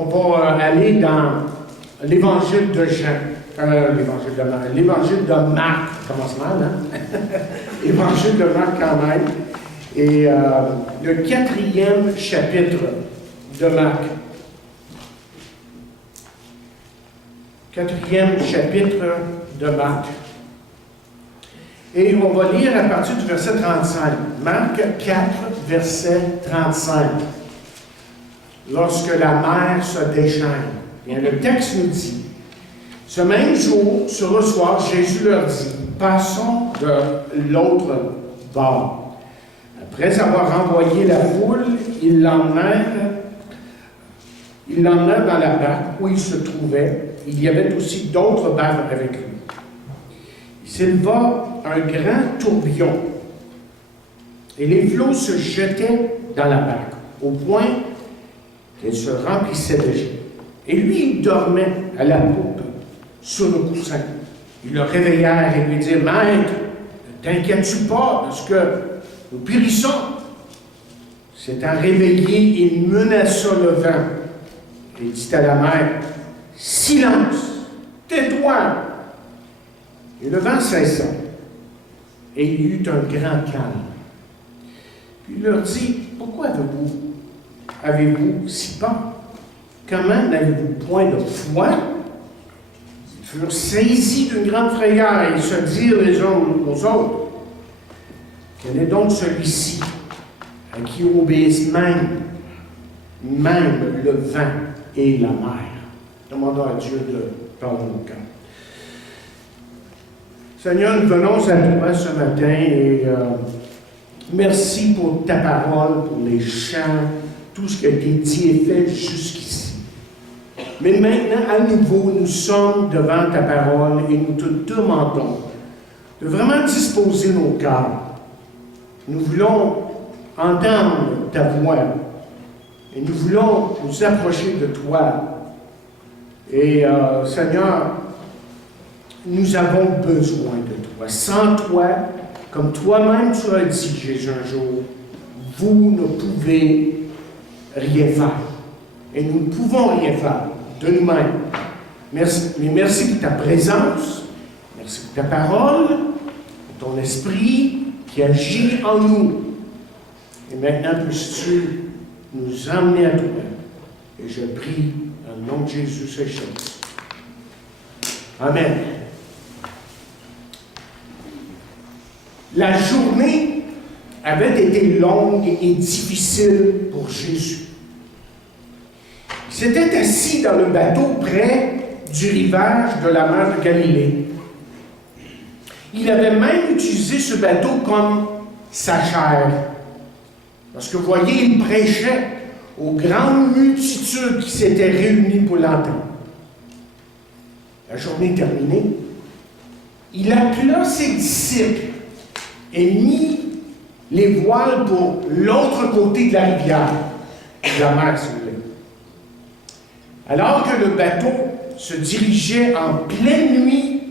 on va aller dans l'évangile de Jean, l'évangile de Marc, ça commence mal, hein? L'évangile de Marc quand même, et le 4e chapitre de Marc. 4e chapitre de Marc. Et on va lire à partir du verset 35. Marc 4, verset 35. Lorsque la mer se déchaîne. Bien, le texte nous dit, ce même jour, sur le soir, Jésus leur dit, passons de l'autre bord. Après avoir renvoyé la foule, ils l'emmenèrent dans la barque où il se trouvait. Il y avait aussi d'autres barques avec lui. Il s'éleva un grand tourbillon, et les flots se jetaient dans la barque, au point qu'elle se remplissait de jet. Et lui, il dormait à la poupe, sur le coussin. Ils le réveillèrent et lui dirent, « Maître, ne t'inquiètes-tu pas, parce que nous périssons. » S'étant réveillé, il menaça le vent, et dit à la mer, « Silence, tais-toi. » Et le vent cessa, et il y eut un grand calme. Puis il leur dit, « Pourquoi avez-vous si peur? Comment n'avez-vous point de foi? » Ils furent saisis d'une grande frayeur et se dirent les uns aux autres, « Quel est donc celui-ci à qui obéissent même le vent et la mer? » Demandons à Dieu de parler nos cœurs. Seigneur, nous venons à toi ce matin et merci pour ta parole, pour les chants, tout ce qui a été dit et fait jusqu'ici. Mais maintenant, à nouveau, nous sommes devant ta parole et nous te demandons de vraiment disposer nos cœurs. Nous voulons entendre ta voix et nous voulons nous approcher de toi. Et Seigneur, nous avons besoin de toi. Sans toi, comme toi-même tu as dit, Jésus, un jour, vous ne pouvez rien faire. Et nous ne pouvons rien faire de nous-mêmes. Merci, mais merci pour ta présence, merci pour ta parole, pour ton esprit qui agit en nous. Et maintenant, puisses-tu nous emmener à toi. Et je prie dans le nom de Jésus ces choses. Amen. La journée avait été longue et difficile pour Jésus. Il s'était assis dans le bateau près du rivage de la mer de Galilée. Il avait même utilisé ce bateau comme sa chaire. Parce que vous voyez, il prêchait aux grandes multitudes qui s'étaient réunies pour l'entendre. La journée terminée, il appela ses disciples et mit les voiles pour l'autre côté de la rivière, de la mer, si vous voulez. Alors que le bateau se dirigeait en pleine nuit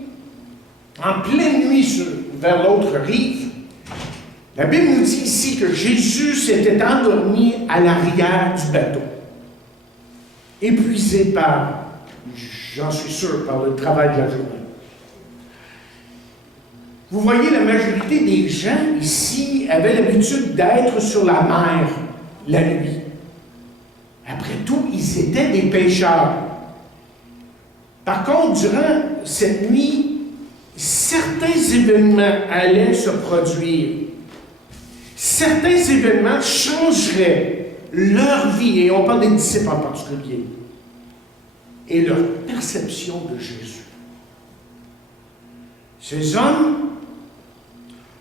vers l'autre rive, la Bible nous dit ici que Jésus s'était endormi à l'arrière du bateau, épuisé par, j'en suis sûr, par le travail de la journée. Vous voyez, la majorité des gens ici avaient l'habitude d'être sur la mer la nuit. Après tout, ils étaient des pêcheurs. Par contre, durant cette nuit, certains événements allaient se produire. Certains événements changeraient leur vie, et on parle des disciples en particulier, et leur perception de Jésus. Ces hommes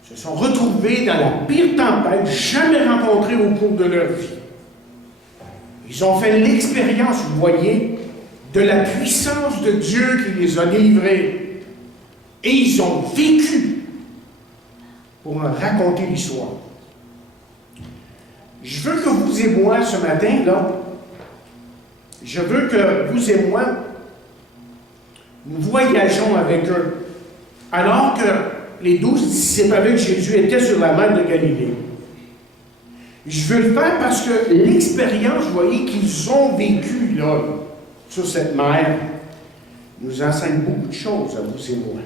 se sont retrouvés dans la pire tempête jamais rencontrée au cours de leur vie. Ils ont fait l'expérience, vous voyez, de la puissance de Dieu qui les a délivrés. Et ils ont vécu pour en raconter l'histoire. Je veux que vous et moi, ce matin, là, je veux que vous et moi, nous voyageons avec eux. Alors que les 12 disciples avec Jésus étaient sur la mer de Galilée. Je veux le faire parce que l'expérience, vous voyez, qu'ils ont vécue là, sur cette mer, nous enseigne beaucoup de choses à vous et moi.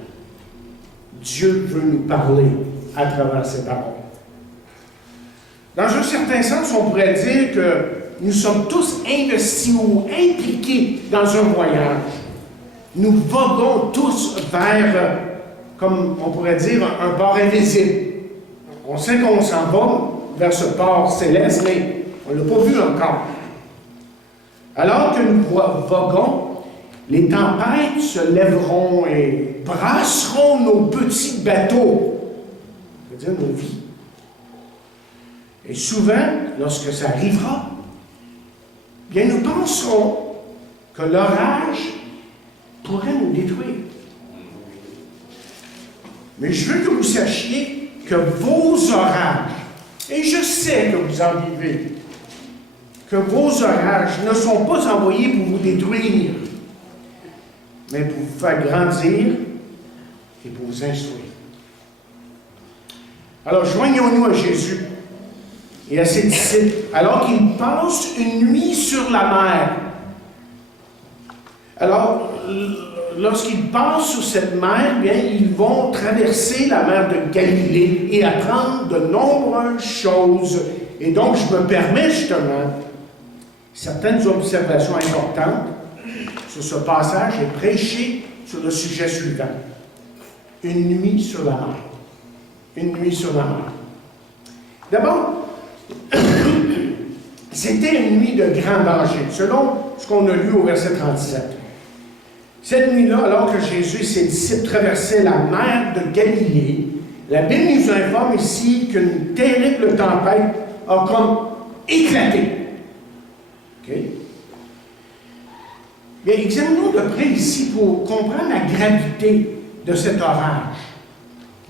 Dieu veut nous parler à travers ces paroles. Dans un certain sens, on pourrait dire que nous sommes tous investis ou impliqués dans un voyage. Nous voguons tous vers, comme on pourrait dire, un port invisible. On sait qu'on s'en va vers ce port céleste, mais on ne l'a pas vu encore. Alors que nous voguons, les tempêtes se lèveront et brasseront nos petits bateaux, c'est-à-dire nos vies. Et souvent, lorsque ça arrivera, bien nous penserons que l'orage pourrait nous détruire. Mais je veux que vous sachiez que vos orages, et je sais que vous en vivez, que vos orages ne sont pas envoyés pour vous détruire, mais pour vous faire grandir et pour vous instruire. Alors, joignons-nous à Jésus et à ses disciples, alors qu'ils passent une nuit sur la mer. Alors, lorsqu'ils passent sur cette mer, bien, ils vont traverser la mer de Galilée et apprendre de nombreuses choses. Et donc, je me permets justement certaines observations importantes sur ce passage et prêcher sur le sujet suivant. Une nuit sur la mer. Une nuit sur la mer. D'abord, c'était une nuit de grand danger, selon ce qu'on a lu au verset 37. Cette nuit-là, alors que Jésus et ses disciples traversaient la mer de Galilée, la Bible nous informe ici qu'une terrible tempête a comme éclaté. OK? Bien, examinons de près ici pour comprendre la gravité de cet orage.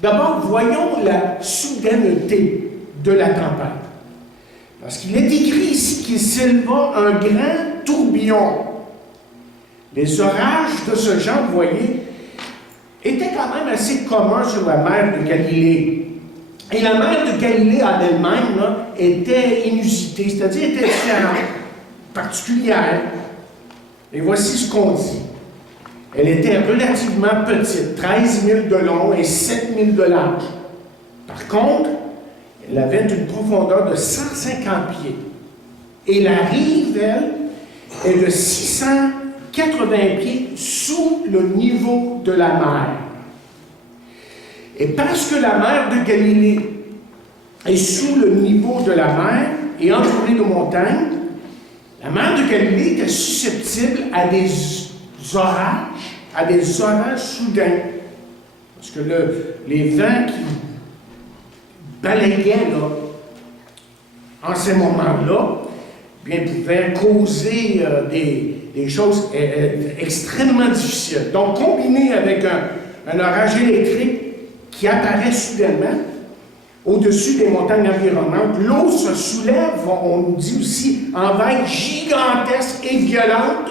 D'abord, voyons la soudaineté de la tempête. Parce qu'il est écrit ici qu'il s'éleva un grand tourbillon. Les orages de ce genre, vous voyez, étaient quand même assez communs sur la mer de Galilée. Et la mer de Galilée en elle-même là, était inusitée, c'est-à-dire était différente, particulière. Et voici ce qu'on dit. Elle était relativement petite, 13 000 de long et 7 000 de large. Par contre, elle avait une profondeur de 150 pieds. Et la rive, elle, est de 680 pieds sous le niveau de la mer. Et parce que la mer de Galilée est sous le niveau de la mer et entourée de montagnes, la mer de Galilée était susceptible à des orages soudains. Parce que les vents qui balayaient là, en ces moments-là, bien, pouvaient causer des choses extrêmement difficiles. Donc, combiné avec un orage électrique qui apparaît soudainement au-dessus des montagnes environnantes, l'eau se soulève, on nous dit aussi, en vagues gigantesques et violentes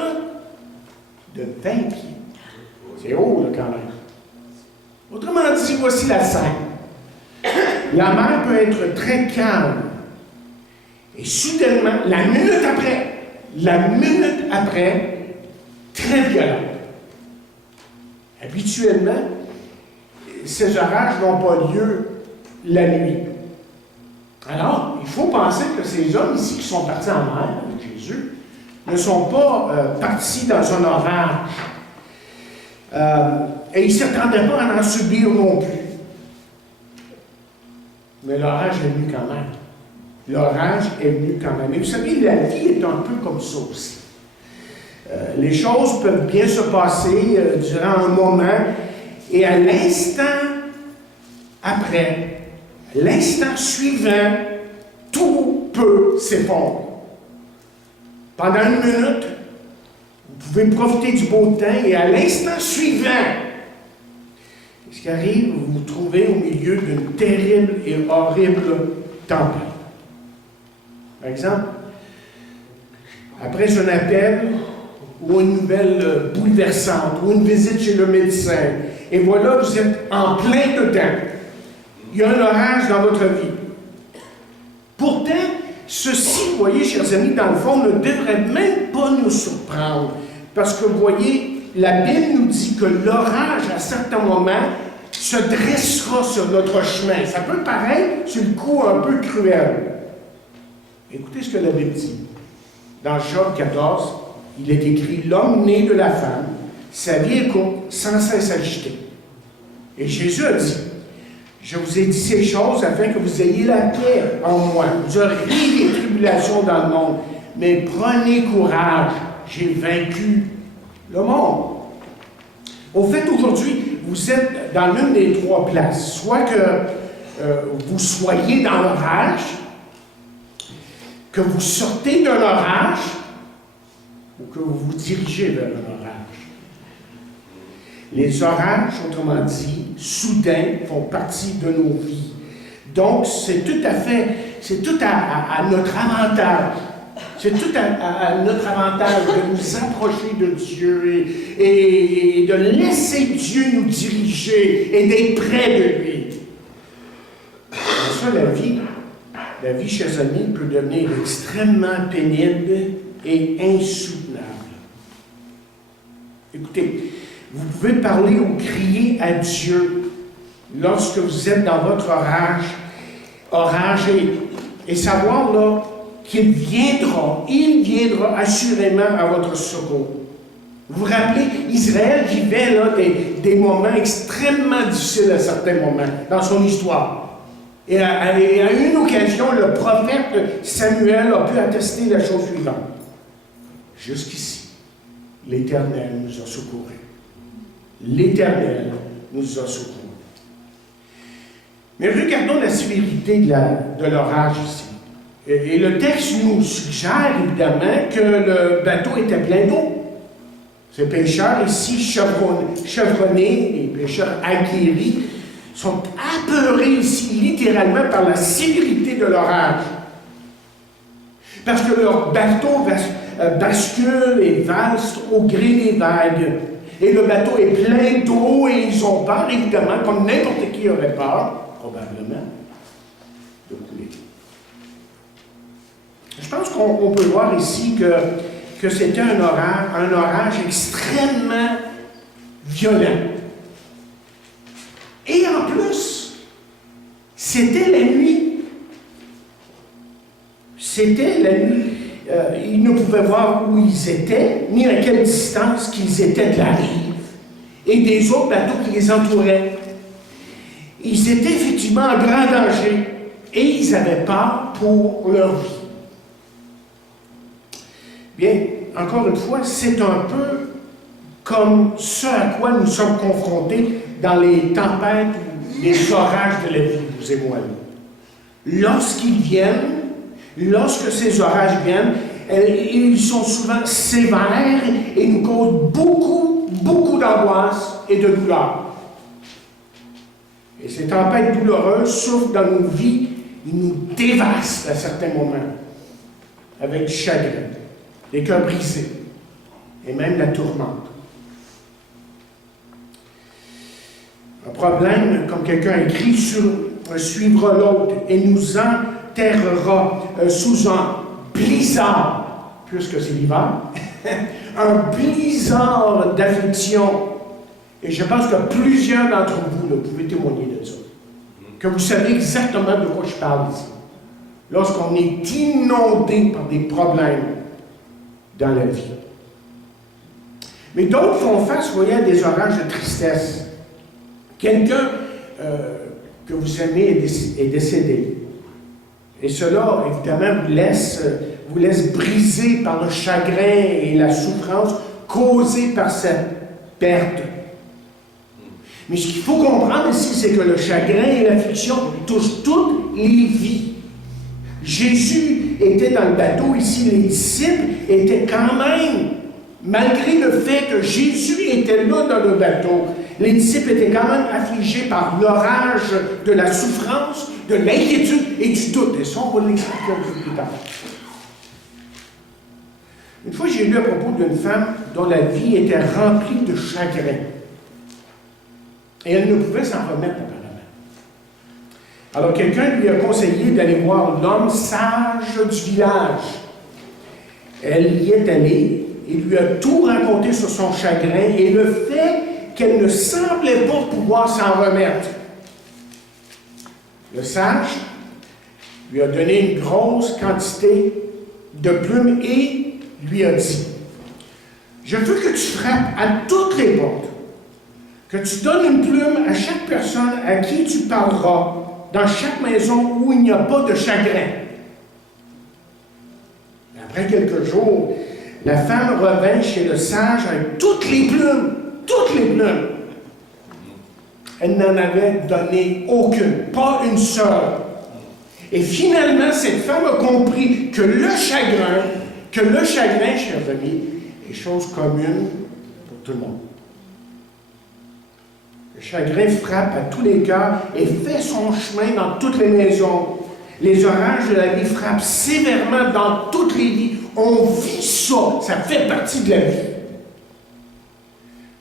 de 20 pieds. C'est haut, là, quand même. Autrement dit, voici la scène. La mer peut être très calme. Et soudainement, la minute après, très violente. Habituellement, ces orages n'ont pas lieu la nuit. Alors, il faut penser que ces hommes ici qui sont partis en mer avec Jésus ne sont pas partis dans un orage. Et ils ne s'attendaient pas à en subir non plus. Mais l'orage est venu quand même. L'orage est venu quand même. Et vous savez, la vie est un peu comme ça aussi. Les choses peuvent bien se passer durant un moment, et à l'instant après, l'instant suivant, tout peut s'effondrer. Pendant une minute, vous pouvez profiter du beau temps, et à l'instant suivant, ce qui arrive, vous vous trouvez au milieu d'une terrible et horrible tempête. Par exemple, après un appel ou une nouvelle bouleversante, ou une visite chez le médecin, et voilà, vous êtes en plein dedans. Il y a un orage dans votre vie. Pourtant, Ceci, vous voyez, chers amis, dans le fond, ne devrait même pas nous surprendre. Parce que, vous voyez, la Bible nous dit que l'orage, à certains moments, se dressera sur notre chemin. Ça peut paraître, sur le coup, un peu cruel. Écoutez ce que la Bible dit. Dans Job 14, il est écrit « L'homme né de la femme, sa vie est courte, sans cesse agitée. » Et Jésus a dit « Je vous ai dit ces choses afin que vous ayez la paix en moi. Vous aurez des tribulations dans le monde, mais prenez courage, j'ai vaincu le monde. » Au fait, aujourd'hui, vous êtes dans l'une des trois places. Soit que vous soyez dans l'orage, que vous sortez d'un orage, ou que vous vous dirigez vers un orage. Les orages, autrement dit, soudains, font partie de nos vies. Donc, c'est tout à notre avantage. C'est tout à notre avantage de nous approcher de Dieu et de laisser Dieu nous diriger et d'être près de lui. C'est ça, la vie, chers amis, peut devenir extrêmement pénible et insoutenable. Écoutez, vous pouvez parler ou crier à Dieu lorsque vous êtes dans votre orage et savoir là qu'il viendra, il viendra assurément à votre secours. Vous vous rappelez, Israël vivait là des moments extrêmement difficiles à certains moments dans son histoire. Et à une occasion, le prophète Samuel a pu attester la chose suivante. Jusqu'ici, l'Éternel nous a secourus. L'Éternel nous a secourus. Mais regardons la sévérité de l'orage ici. Et le texte nous suggère évidemment que le bateau était plein d'eau. Ces pêcheurs ici, chevronnés, les pêcheurs aguerris, sont apeurés ici littéralement par la sévérité de l'orage. Parce que leur bateau bascule et valse au gré des vagues. Et le bateau est plein d'eau et ils ont peur, évidemment, comme n'importe qui aurait peur, probablement, de couler. Je pense qu'on peut voir ici que c'était un orage extrêmement violent. Et en plus, c'était la nuit. C'était la nuit. Ils ne pouvaient voir où ils étaient, ni à quelle distance qu'ils étaient de la rive et des autres bateaux qui les entouraient. Ils étaient effectivement en grand danger et ils avaient peur pour leur vie. Bien, encore une fois, c'est un peu comme ce à quoi nous sommes confrontés dans les tempêtes ou les orages de la vie, vous et moi. Lorsqu'ils viennent, lorsque ces orages viennent, ils sont souvent sévères et nous causent beaucoup d'angoisse et de douleur. Et ces tempêtes douloureuses souffrent dans nos vies, ils nous dévastent à certains moments, avec du chagrin, des cœurs brisés, et même la tourmente. Un problème, comme quelqu'un a écrit, suivra l'autre et nous enterrera sous un blizzard, puisque c'est l'hiver, un blizzard d'affliction. Et je pense que plusieurs d'entre vous pouvez témoigner de ça. Que vous savez exactement de quoi je parle ici. Lorsqu'on est inondé par des problèmes dans la vie. Mais d'autres font face, vous voyez, à des orages de tristesse. Quelqu'un que vous aimez est décédé. Et cela, évidemment, vous laisse briser par le chagrin et la souffrance causée par cette perte. Mais ce qu'il faut comprendre ici, c'est que le chagrin et l'affliction touchent toutes les vies. Jésus était dans le bateau, ici, les disciples étaient quand même, malgré le fait que Jésus était là dans le bateau, les disciples étaient quand même affligés par l'orage de la souffrance, de l'inquiétude et du doute. Et ça, on va l'expliquer un peu plus tard. Une fois, j'ai lu à propos d'une femme dont la vie était remplie de chagrin. Et elle ne pouvait s'en remettre, apparemment. Alors quelqu'un lui a conseillé d'aller voir l'homme sage du village. Elle y est allée et lui a tout raconté sur son chagrin et le fait qu'elle ne semblait pas pouvoir s'en remettre. Le sage lui a donné une grosse quantité de plumes et lui a dit, « Je veux que tu frappes à toutes les portes, que tu donnes une plume à chaque personne à qui tu parleras, dans chaque maison où il n'y a pas de chagrin. » Après quelques jours, la femme revint chez le sage avec toutes les plumes. Elle n'en avait donné aucune, pas une seule. Et finalement, cette femme a compris que le chagrin, chers amis, est chose commune pour tout le monde. Le chagrin frappe à tous les cœurs et fait son chemin dans toutes les maisons. Les orages de la vie frappent sévèrement dans toutes les vies. On vit ça, ça fait partie de la vie.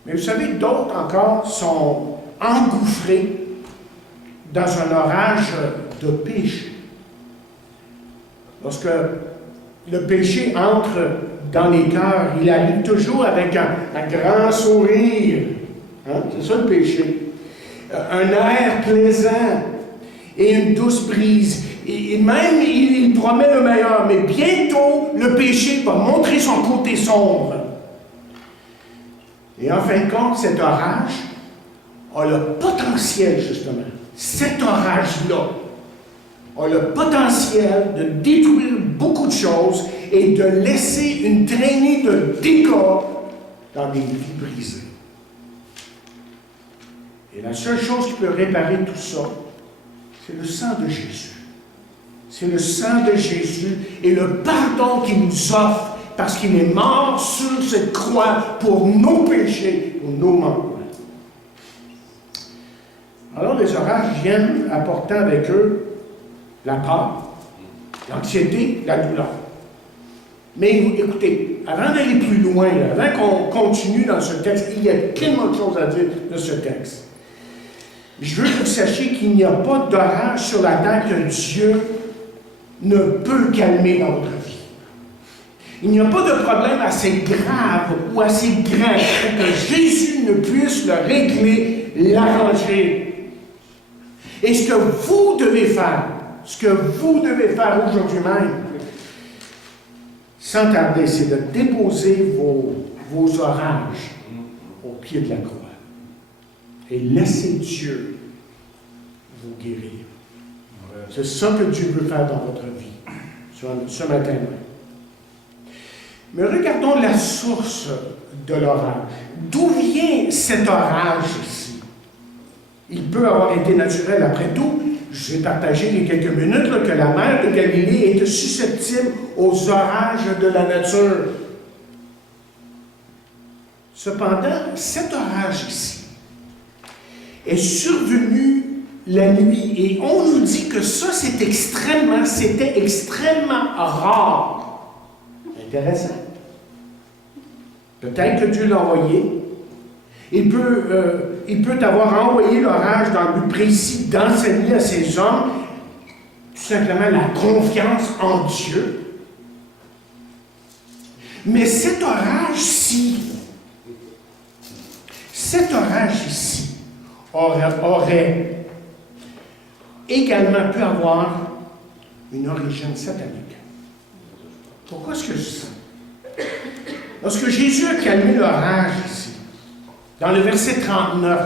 Mais vous savez, d'autres encore sont engouffrés dans un orage de péché. Lorsque le péché entre dans les cœurs, il arrive toujours avec un grand sourire. Hein? C'est ça le péché. Un air plaisant et une douce brise. Et même, il promet le meilleur, mais bientôt, le péché va montrer son côté sombre. Et en fin de compte, cet orage a le potentiel, justement, cet orage-là, a le potentiel de détruire beaucoup de choses et de laisser une traînée de dégâts dans des vies brisées. Et la seule chose qui peut réparer tout ça, c'est le sang de Jésus. C'est le sang de Jésus et le pardon qu'il nous offre parce qu'il est mort sur cette croix pour nos péchés, pour nos manquements. Alors les orages viennent apportant avec eux la peur, l'anxiété, la douleur. Mais écoutez, avant d'aller plus loin, avant qu'on continue dans ce texte, il y a tellement de choses à dire de ce texte. Je veux que vous sachiez qu'il n'y a pas d'orage sur la terre que Dieu ne peut calmer dans votre vie. Il n'y a pas de problème assez grave ou assez grand pour que Jésus ne puisse le régler, l'arranger. Et ce que vous devez faire aujourd'hui même, sans tarder, c'est de déposer vos orages au pied de la croix et laisser Dieu vous guérir. C'est ça que Dieu veut faire dans votre vie, ce matin. Mais regardons la source de l'orage. D'où vient cet orage ici? Il peut avoir été naturel. Après tout, je vous ai partagé il y a quelques minutes que la mer de Galilée était susceptible aux orages de la nature. Cependant, cet orage ici est survenu la nuit. Et on nous dit que ça, c'était extrêmement rare. Intéressant. Peut-être que Dieu l'a envoyé. Il peut avoir envoyé l'orage dans le but précis d'enseigner à ses hommes tout simplement la confiance en Dieu. Mais cet orage-ci aurait également pu avoir une origine satanique. Pourquoi est-ce que je dis ça? Lorsque Jésus a calmé l'orage ici, dans le verset 39,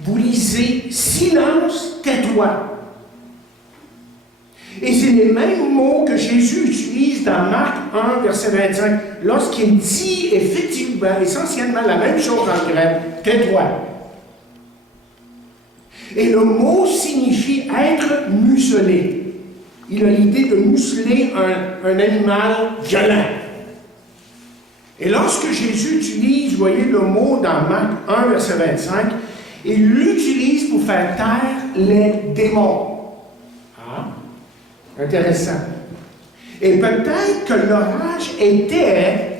vous lisez « Silence, tais-toi ». Et c'est les mêmes mots que Jésus utilise dans Marc 1, verset 25, lorsqu'il dit effectivement, essentiellement la même chose en grec, « tais-toi ». Et le mot signifie être muselé. Il a l'idée de museler un animal violent. Et lorsque Jésus utilise, vous voyez le mot dans Marc 1, verset 25, il l'utilise pour faire taire les démons. Ah, intéressant. Et peut-être que l'orage était,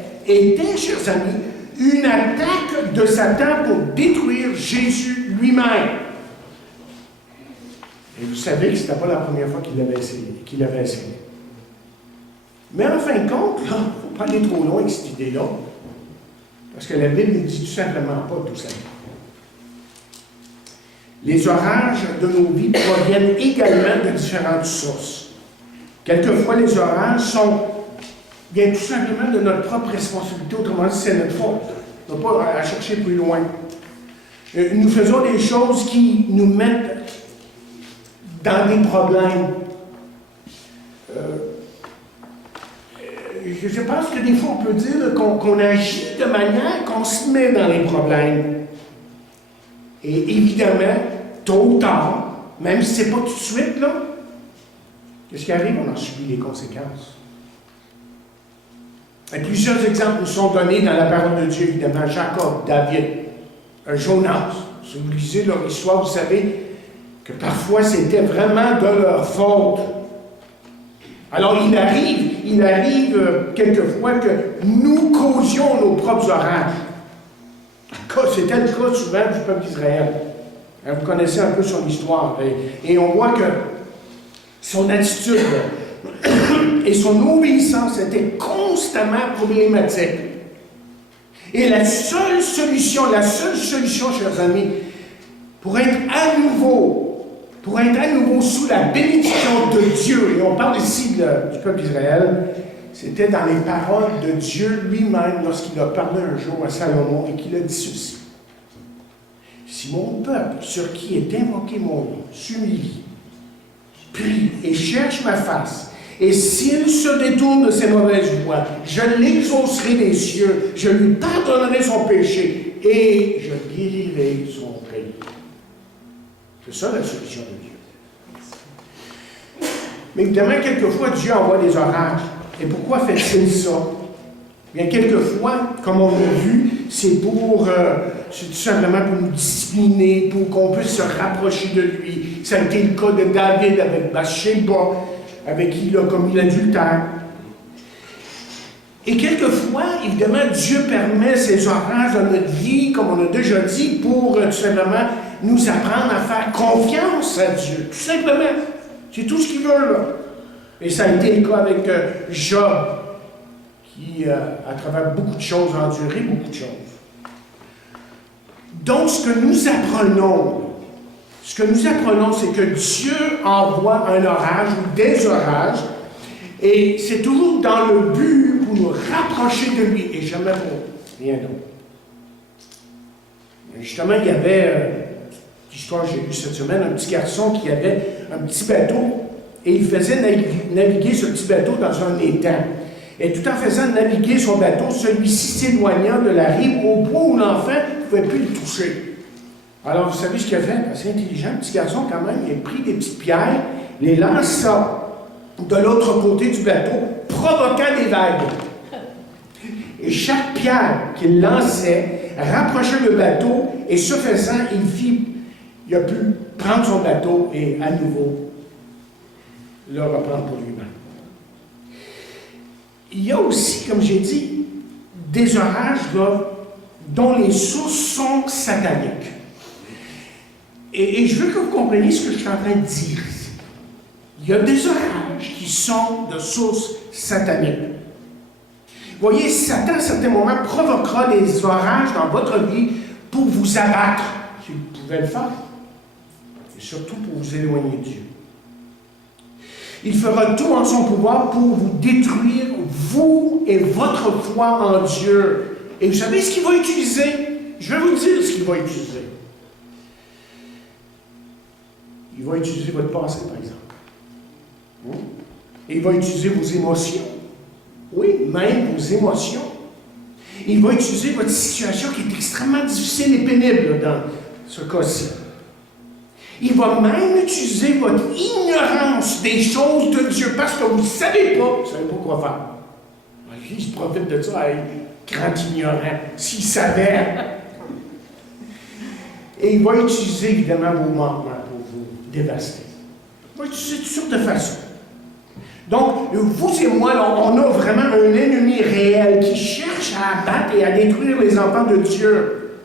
chers amis, une attaque de Satan pour détruire Jésus lui-même. Et vous savez que ce n'était pas la première fois qu'il l'avait essayé. Mais en fin de compte, il ne faut pas aller trop loin avec cette idée-là. Parce que la Bible ne dit tout simplement pas tout ça. Les orages de nos vies proviennent également de différentes sources. Quelquefois, les orages viennent tout simplement de notre propre responsabilité, autrement dit, c'est notre faute. On n'a pas à chercher plus loin. Nous faisons des choses qui nous mettent dans des problèmes. Je pense que des fois, on peut dire qu'on agit de manière qu'on se met dans les problèmes. Et évidemment, tôt ou tard, même si ce n'est pas tout de suite, là, qu'est-ce qui arrive? On en subit les conséquences. Et plusieurs exemples nous sont donnés dans la parole de Dieu, évidemment. Jacob, David, Jonas. Si vous lisez leur histoire, vous savez que parfois c'était vraiment de leur faute. Alors il arrive quelquefois que nous causions nos propres orages. C'était le cas souvent du peuple d'Israël. Vous connaissez un peu son histoire. Et on voit que son attitude et son obéissance étaient constamment problématiques. Et la seule solution, chers amis, pour être à nouveau sous la bénédiction de Dieu, et on parle ici du peuple d'Israël, c'était dans les paroles de Dieu lui-même lorsqu'il a parlé un jour à Salomon et qu'il a dit ceci. Si mon peuple, sur qui est invoqué mon nom, s'humilie, prie et cherche ma face, et s'il se détourne de ses mauvaises voies, je l'exaucerai des cieux, je lui pardonnerai son péché, et je guérirai son pays. C'est ça la solution de Dieu. Mais évidemment, quelquefois, Dieu envoie des orages. Et pourquoi fait-il ça? Bien, quelquefois, comme on l'a vu, c'est tout simplement pour nous discipliner, pour qu'on puisse se rapprocher de lui. Ça a été le cas de David avec Bathsheba, avec qui il a commis l'adultère. Et quelquefois, évidemment, Dieu permet ces orages dans notre vie, comme on a déjà dit, pour tout simplement nous apprendre à faire confiance à Dieu. Tout simplement. C'est tout ce qu'il veut, là. Et ça a été le cas avec Job, qui, à travers beaucoup de choses, a enduré beaucoup de choses. Donc, ce que nous apprenons, c'est que Dieu envoie un orage ou des orages, et c'est toujours dans le but pour nous rapprocher de lui, et jamais pour rien d'autre. Justement, il y avait, l'histoire que j'ai lue cette semaine, un petit garçon qui avait un petit bateau, et il faisait naviguer ce petit bateau dans un étang. Et tout en faisant naviguer son bateau, celui-ci s'éloignant de la rive au point où l'enfant ne pouvait plus le toucher. Alors, vous savez ce qu'il a fait? Assez intelligent, le petit garçon quand même, il a pris des petites pierres, les lança de l'autre côté du bateau, provoquant des vagues. Et chaque pierre qu'il lançait rapprochait le bateau, et ce faisant, il a pu prendre son bateau et à nouveau le reprendre pour lui-même. Il y a aussi, comme j'ai dit, des orages là, dont les sources sont sataniques. Et je veux que vous compreniez ce que je suis en train de dire. Il y a des orages qui sont de sources sataniques. Vous voyez, Satan, à certains moments, provoquera des orages dans votre vie pour vous abattre, si vous pouvez le faire, et surtout pour vous éloigner de Dieu. Il fera tout en son pouvoir pour vous détruire, vous et votre foi en Dieu. Et vous savez ce qu'il va utiliser? Je vais vous dire ce qu'il va utiliser. Il va utiliser votre passé, par exemple. Et il va utiliser vos émotions. Oui, même vos émotions. Il va utiliser votre situation qui est extrêmement difficile et pénible dans ce cas-ci. Il va même utiliser votre ignorance des choses de Dieu parce que vous ne savez pas quoi faire. Lui, il se profite de ça, grand ignorant, s'il savait. Et il va utiliser évidemment vos manquements pour vous dévaster. Il va utiliser toutes sortes de façons. Donc, vous et moi, là, on a vraiment un ennemi réel qui cherche à abattre et à détruire les enfants de Dieu.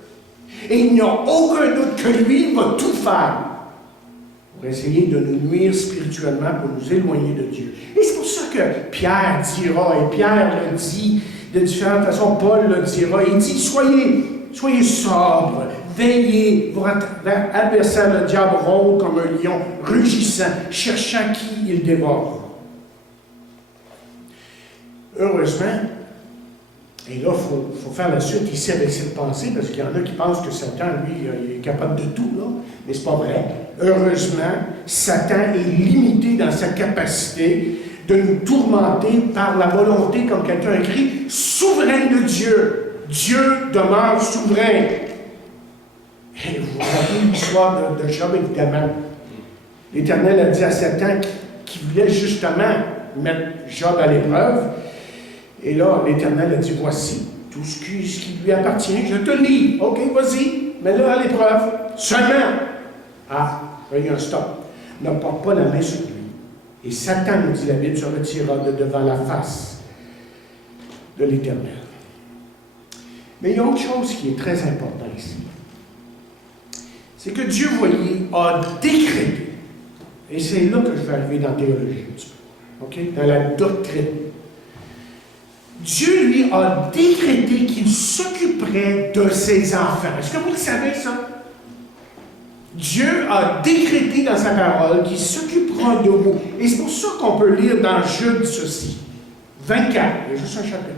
Et il n'y a aucun doute que lui va tout faire pour essayer de nous nuire spirituellement, pour nous éloigner de Dieu. Et c'est pour ça que Pierre dira, et Pierre le dit de différentes façons, Paul le dira, il dit, soyez sobres, veillez, votre adversaire, le diable, rôde comme un lion, rugissant, cherchant qui il dévore. Heureusement, et là, il faut faire la suite ici avec cette pensée, parce qu'il y en a qui pensent que Satan, lui, il est capable de tout, là. Mais c'est pas vrai. Heureusement, Satan est limité dans sa capacité de nous tourmenter par la volonté, comme quelqu'un écrit, souveraine de Dieu. Dieu demeure souverain. Et vous vous rappelez l'histoire de Job, évidemment. L'Éternel a dit à Satan qu'il voulait justement mettre Job à l'épreuve. Et là, l'Éternel a dit, voici tout ce qui lui appartient, je te le lis. OK, vas-y, mets-le à l'épreuve. Seulement, il y a un stop. Ne porte pas la main sur lui. Et Satan, nous dit la Bible, se retira de devant la face de l'Éternel. Mais il y a autre chose qui est très importante ici. C'est que Dieu, voyez, a décrété, et c'est là que je vais arriver dans la théologie un petit peu, OK? Dans la doctrine. Dieu, lui, a décrété qu'il s'occuperait de ses enfants. Est-ce que vous le savez, ça? Dieu a décrété dans sa parole qu'il s'occupera de vous. Et c'est pour ça qu'on peut lire dans Jude ceci. 24, il y a juste un chapitre.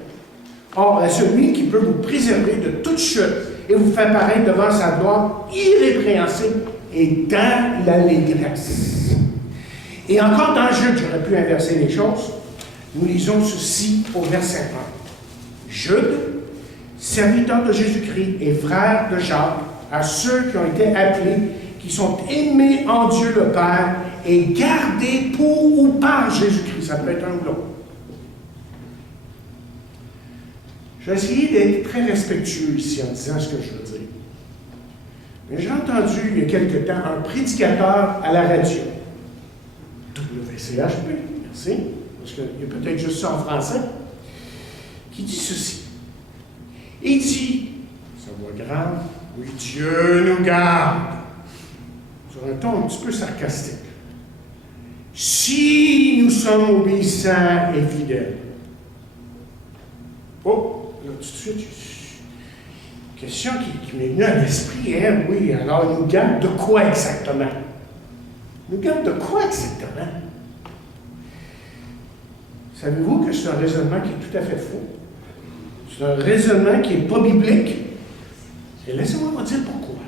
Or, à celui qui peut vous préserver de toute chute et vous faire paraître devant sa gloire irrépréhensible et dans l'allégresse. Et encore dans Jude, j'aurais pu inverser les choses. Nous lisons ceci au verset 1. Jude, serviteur de Jésus-Christ et frère de Jacques, à ceux qui ont été appelés, qui sont aimés en Dieu le Père et gardés pour ou par Jésus-Christ. Ça peut être un ou l'autre. Je vais essayer d'être très respectueux ici en disant ce que je veux dire. Mais j'ai entendu il y a quelque temps un prédicateur à la radio. WCHP, merci. Parce qu'il y a peut-être juste ça en français, qui dit ceci. Il dit, ça va grave, oui, Dieu nous garde, sur un ton un petit peu sarcastique. Si nous sommes obéissants et fidèles. Oh, là, tout de suite, question qui m'est venue à l'esprit, hein, oui, alors il nous garde de quoi exactement? Il nous garde de quoi exactement? Savez-vous que c'est un raisonnement qui est tout à fait faux? C'est un raisonnement qui n'est pas biblique. Et laissez-moi vous dire pourquoi.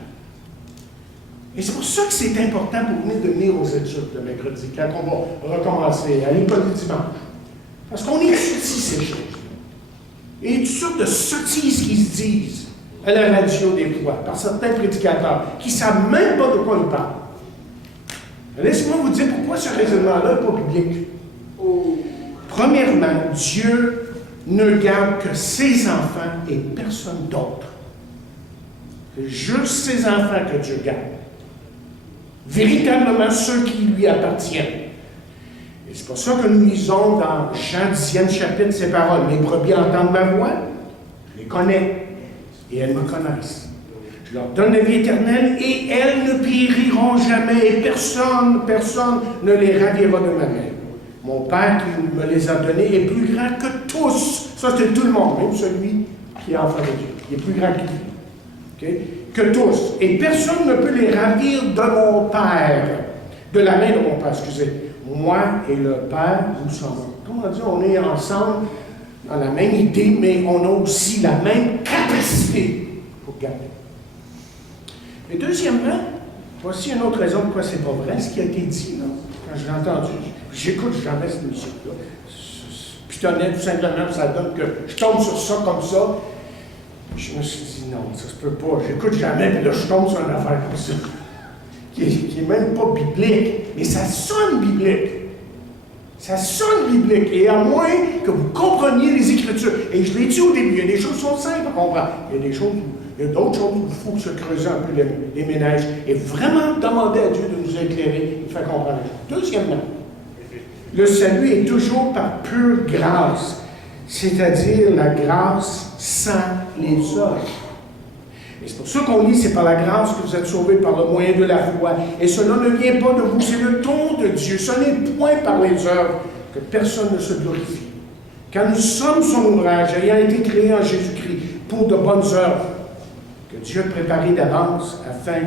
Et c'est pour ça que c'est important pour vous de venir aux études le mercredi, quand on va recommencer, à l'école du dimanche. Parce qu'on étudie ces choses. Et toutes sortes de sottises qui se disent à la radio des fois, par certains prédicateurs, qui ne savent même pas de quoi ils parlent. Laissez-moi vous dire pourquoi ce raisonnement-là n'est pas biblique. Premièrement, Dieu ne garde que ses enfants et personne d'autre. C'est juste ses enfants que Dieu garde. Véritablement ceux qui lui appartiennent. Et c'est pour ça que nous lisons dans Jean 10e chapitre ces paroles. Mes brebis entendent ma voix, je les connais, et elles me connaissent. Je leur donne la vie éternelle, et elles ne périront jamais, et personne ne les ravira de ma main. Mon Père qui me les a donnés est plus grand que tous. Ça, c'est tout le monde, même celui qui est enfant de Dieu. Il est plus grand que lui. Okay? Que tous. Et personne ne peut les ravir de mon Père. De la main de mon Père, excusez. Moi et le Père, nous sommes. Comment dire, on est ensemble dans la même idée, mais on a aussi la même capacité pour garder. Et deuxièmement, voici une autre raison pourquoi c'est pas vrai, ce qui a été dit, là, quand je l'ai entendu. J'écoute jamais cette musique-là. Pitonnette, tout simplement, ça donne que je tombe sur ça comme ça. Je me suis dit, non, ça se peut pas. J'écoute jamais, puis là, je tombe sur une affaire comme ça. Qui est même pas biblique, mais ça sonne biblique. Ça sonne biblique. Et à moins que vous compreniez les Écritures. Et je l'ai dit au début, il y a des choses qui sont simples à comprendre. Il y a d'autres choses où il faut se creuser un peu les ménages et vraiment demander à Dieu de nous éclairer et de faire comprendre les choses. Deuxièmement, le salut est toujours par pure grâce, c'est-à-dire la grâce sans les œuvres. Et c'est pour ça qu'on dit, c'est par la grâce que vous êtes sauvés par le moyen de la foi. Et cela ne vient pas de vous, c'est le don de Dieu. Ce n'est point par les œuvres que personne ne se glorifie. Car nous sommes son ouvrage, ayant été créés en Jésus-Christ pour de bonnes œuvres, que Dieu a préparées d'avance afin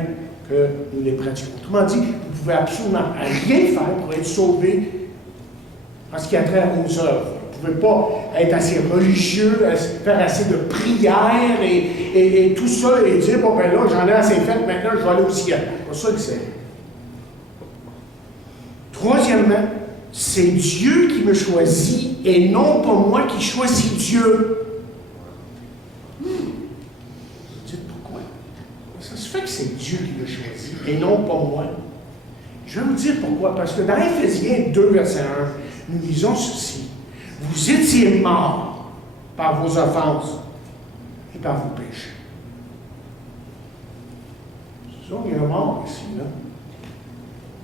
que nous les pratiquions. Autrement dit, vous ne pouvez absolument rien faire pour être sauvé en ce qui a trait aux œuvres. Vous ne pouvez pas être assez religieux, faire assez de prières et tout ça et dire, bon ben là, j'en ai assez fait, maintenant je vais aller au ciel. C'est pas ça que c'est. Troisièmement, c'est Dieu qui me choisit et non pas moi qui choisis Dieu. Vous dites pourquoi? Ça se fait que c'est Dieu qui me choisit et non pas moi. Je vais vous dire pourquoi. Parce que dans Éphésiens 2, verset 1, nous lisons ceci. Vous étiez morts par vos offenses et par vos péchés. C'est ça, il y a un mort ici, là.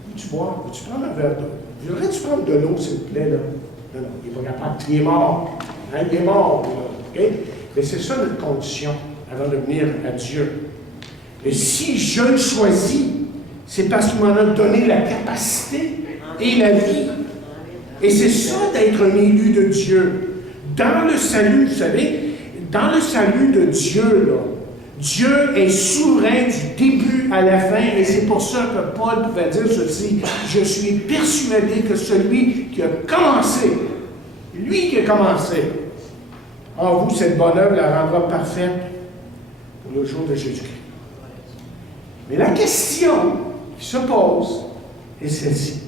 Veux-tu boire? Veux-tu prendre un verre d'eau? Voudrais-tu prendre de l'eau, s'il te plaît, là? Non, non, il n'est pas capable. Il est mort. Hein? Il est mort, là. OK? Mais c'est ça notre condition avant de venir à Dieu. Et si je le choisis, c'est parce qu'il m'en a donné la capacité et la vie. Et c'est ça d'être un élu de Dieu. Dans le salut, vous savez, dans le salut de Dieu, là, Dieu est souverain du début à la fin, et c'est pour ça que Paul pouvait dire ceci. Je suis persuadé que celui qui a commencé, lui qui a commencé, en vous, cette bonne œuvre la rendra parfaite pour le jour de Jésus-Christ. Mais la question qui se pose est celle-ci.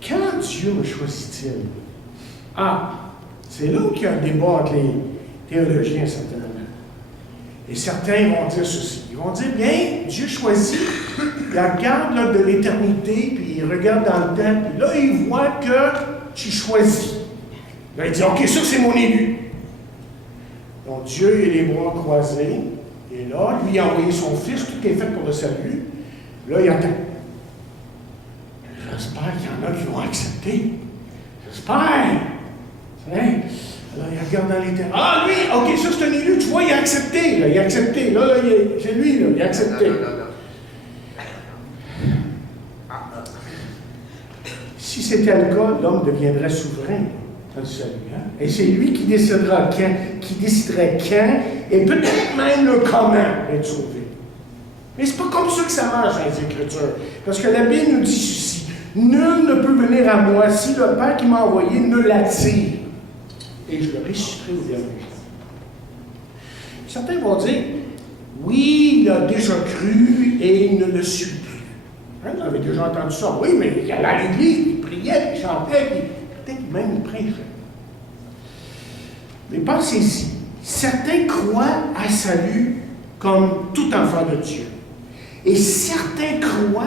Quand Dieu me choisit-il? Ah, c'est là où il y a un débat entre les théologiens, certainement. Et certains vont dire ceci. Ils vont dire, bien, Dieu choisit, il regarde là, de l'éternité, puis il regarde dans le temps, puis là, il voit que tu choisis. Là, il dit, OK, ça, c'est mon élu. Donc, Dieu, il a les bras croisés, et là, lui, il a envoyé son Fils, tout est fait pour le salut. Là, il attend. J'espère qu'il y en a qui vont accepter. J'espère. Hein? Alors, il regarde dans les terres. Ah, lui, OK, ça, c'est un élu. Tu vois, il a accepté. Là, il a accepté. Là, c'est lui, là, il a accepté. Si c'était le cas, l'homme deviendrait souverain dans le salut. Hein? Et c'est lui qui décidera quand, qui déciderait quand, et peut-être même le comment être sauvé. Mais c'est pas comme ça que ça marche dans les Écritures. Parce que la Bible nous dit ceci. Nul ne peut venir à moi si le Père qui m'a envoyé ne l'attire. Et je le ressusciterai au dernier jour. Certains vont dire, oui, il a déjà cru et il ne le suit plus. Hein, vous avez déjà entendu ça. Oui, mais il allait à l'église, il priait, il chantait, puis peut-être même il prêchait. Mais pensez-y, certains croient à salut comme tout enfant de Dieu. Et certains croient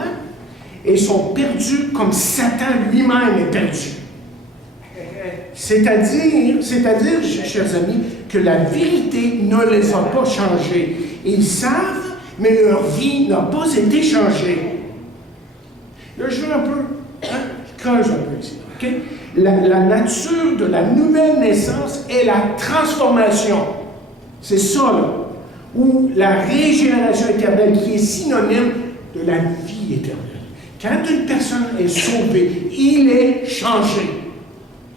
et sont perdus comme Satan lui-même est perdu. C'est-à-dire, chers amis, que la vérité ne les a pas changés. Ils savent, mais leur vie n'a pas été changée. Là, je veux un peu, je creuse un peu ici. Okay? La nature de la nouvelle naissance est la transformation. C'est ça, là. Ou la régénération éternelle, qui est synonyme de la vie éternelle. Quand une personne est sauvée, il est changé.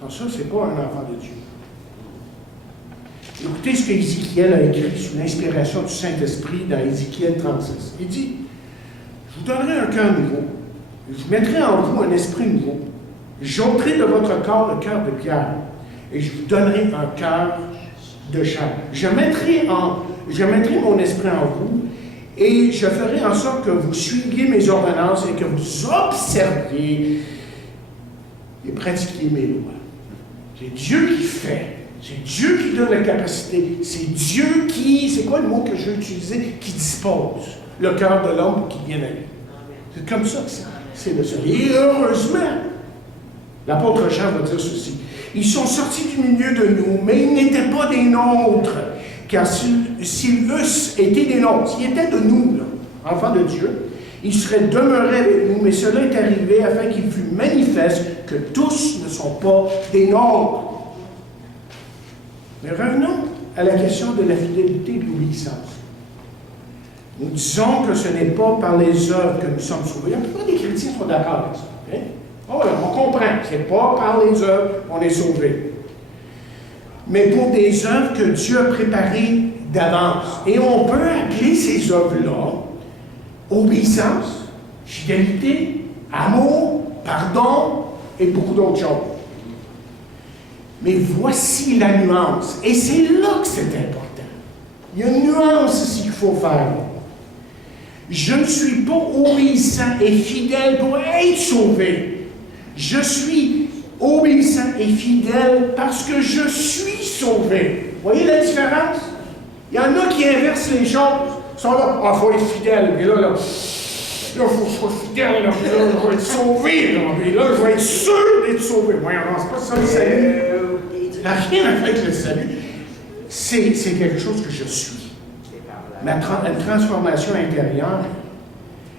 Alors ça, c'est pas un enfant de Dieu. Écoutez ce qu'Ézéchiel a écrit sous l'inspiration du Saint-Esprit dans Ézéchiel 36. Il dit, je vous donnerai un cœur nouveau, je mettrai en vous un esprit nouveau, j'ôterai de votre corps le cœur de pierre, et je vous donnerai un cœur de chair. Je mettrai mon esprit en vous, et je ferai en sorte que vous suiviez mes ordonnances et que vous observiez et pratiquiez mes lois. C'est Dieu qui fait. C'est Dieu qui donne la capacité. C'est Dieu qui, c'est quoi le mot que je vais utiliser? Qui dispose le cœur de l'homme pour qu'il vienne à lui. C'est comme ça que c'est le seul. Et heureusement, l'apôtre Jean va dire ceci. Ils sont sortis du milieu de nous, mais ils n'étaient pas des nôtres. Car s'ils eussent été des nôtres, s'ils étaient de nous, là, enfants de Dieu, ils seraient demeurés avec nous, mais cela est arrivé afin qu'il fût manifeste que tous ne sont pas des nôtres. Mais revenons à la question de la fidélité et de l'obéissance. Nous disons que ce n'est pas par les œuvres que nous sommes sauvés. La plupart des chrétiens sont d'accord avec ça. Hein? Oh, on comprend, ce n'est pas par les œuvres qu'on est sauvé. Mais pour des œuvres que Dieu a préparées d'avance. Et on peut appeler ces œuvres-là obéissance, fidélité, amour, pardon et beaucoup d'autres choses. Mais voici la nuance. Et c'est là que c'est important. Il y a une nuance ici qu'il faut faire. Je ne suis pas obéissant et fidèle pour être sauvé. Je suis obéissant et fidèle parce que je suis sauvé. Vous voyez la différence? Il y en a qui inversent les choses. Ils sont là, il faut être fidèle. Et là, il faut être fidèle. Là, je vais être sauvé. Là, et là, je vais être sûr d'être sauvé. Moi, c'est pas ça le salut. Ça n'a rien à faire avec le salut. C'est quelque chose que je suis. Une transformation intérieure.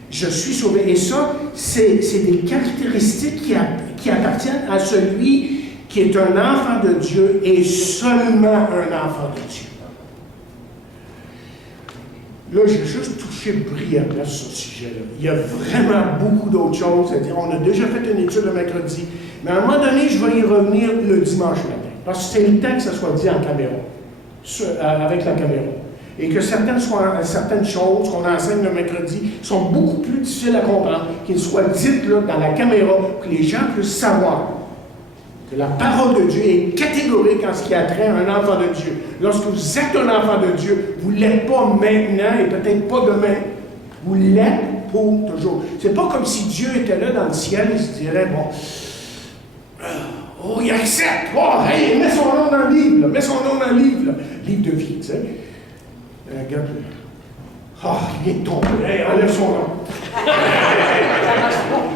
Je suis sauvé. Et ça, c'est des caractéristiques qui appartiennent à celui qui est un enfant de Dieu et seulement un enfant de Dieu. Là, j'ai juste touché brièvement sur ce sujet-là. Il y a vraiment beaucoup d'autres choses. C'est-à-dire, on a déjà fait une étude le mercredi, mais à un moment donné, je vais y revenir le dimanche matin. Parce que c'est le temps que ça soit dit en caméra, avec la caméra. Et que certaines choses qu'on enseigne le mercredi sont beaucoup plus difficiles à comprendre, qu'elles soient dites là, dans la caméra, pour que les gens puissent savoir que la parole de Dieu est catégorique en ce qui a trait à un enfant de Dieu. Lorsque vous êtes un enfant de Dieu, vous ne l'êtes pas maintenant et peut-être pas demain. Vous l'êtes pour toujours. C'est pas comme si Dieu était là dans le ciel et se dirait, bon, oh, il accepte, oh, hey, mets son nom dans le livre, là, mets son nom dans le livre, là. Livre de vie, tu sais. Regarde, oh, il vient de tomber, hey, enlève son nom.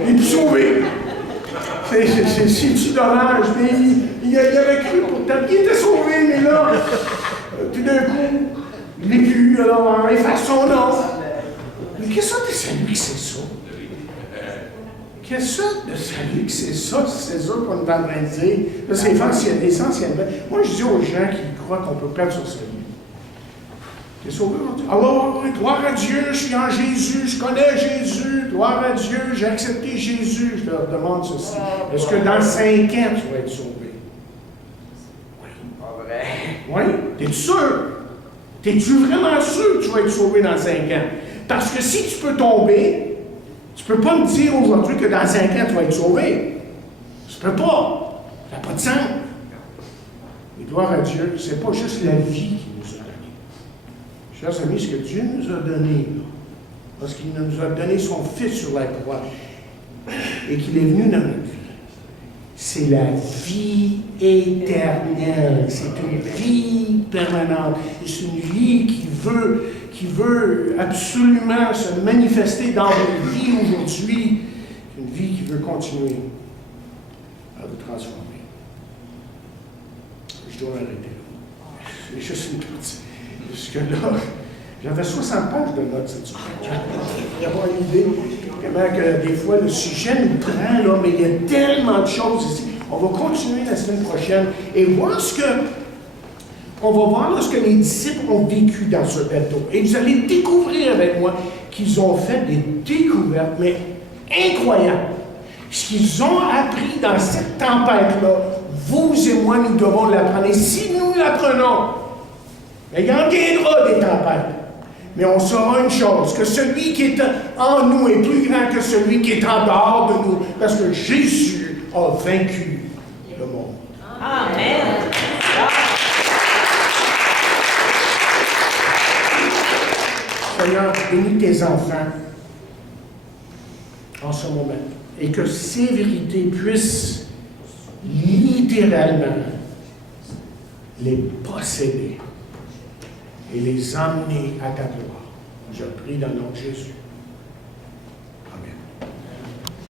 Il est sauvé. C'est-tu dommage? Mais il avait cru pourtant. Il était sauvé, mais là, tout d'un coup, il n'est plus, alors il efface son nom. Mais quelle sorte de salut que c'est ça? Quelle sorte de salut que c'est ça? C'est ça qu'on est en train de dire. C'est essentiellement. Moi, je dis aux gens qui croient qu'on peut perdre son salut. T'es sauvé aujourd'hui? Alors, gloire à Dieu, je suis en Jésus, je connais Jésus, gloire à Dieu, j'ai accepté Jésus. Je leur demande ceci. Est-ce que dans 5 ans, tu vas être sauvé? Oui. Pas vrai. Oui? T'es-tu sûr? T'es-tu vraiment sûr que tu vas être sauvé dans 5 ans? Parce que si tu peux tomber, tu ne peux pas me dire aujourd'hui que dans 5 ans, tu vas être sauvé. Tu ne peux pas. Ça n'a pas de sens. Et gloire à Dieu, ce n'est pas juste la vie qui nous a donné. Chers amis, ce que Dieu nous a donné, parce qu'il nous a donné son Fils sur la croix, et qu'il est venu dans notre vie, c'est la vie éternelle. C'est une vie permanente. C'est une vie qui veut absolument se manifester dans votre vie aujourd'hui. C'est une vie qui veut continuer à vous transformer. Je dois arrêter là. C'est juste une partie. Jusque là, j'avais 60 pages de notes cette semaine. Il y a pas une idée comment que des fois le sujet nous prend, là, mais il y a tellement de choses ici. On va continuer la semaine prochaine et voir on va voir ce que les disciples ont vécu dans ce bateau. Et vous allez découvrir avec moi qu'ils ont fait des découvertes, mais incroyables. Ce qu'ils ont appris dans cette tempête-là, vous et moi, nous devons l'apprendre. Et si nous l'apprenons, il y en viendra des tempêtes. Mais on saura une chose, que celui qui est en nous est plus grand que celui qui est en dehors de nous, parce que Jésus a vaincu le monde. Amen. Seigneur, bénis tes enfants en ce moment, et que ces vérités puissent littéralement les posséder et les emmener à ta gloire. Je prie dans le nom de Jésus.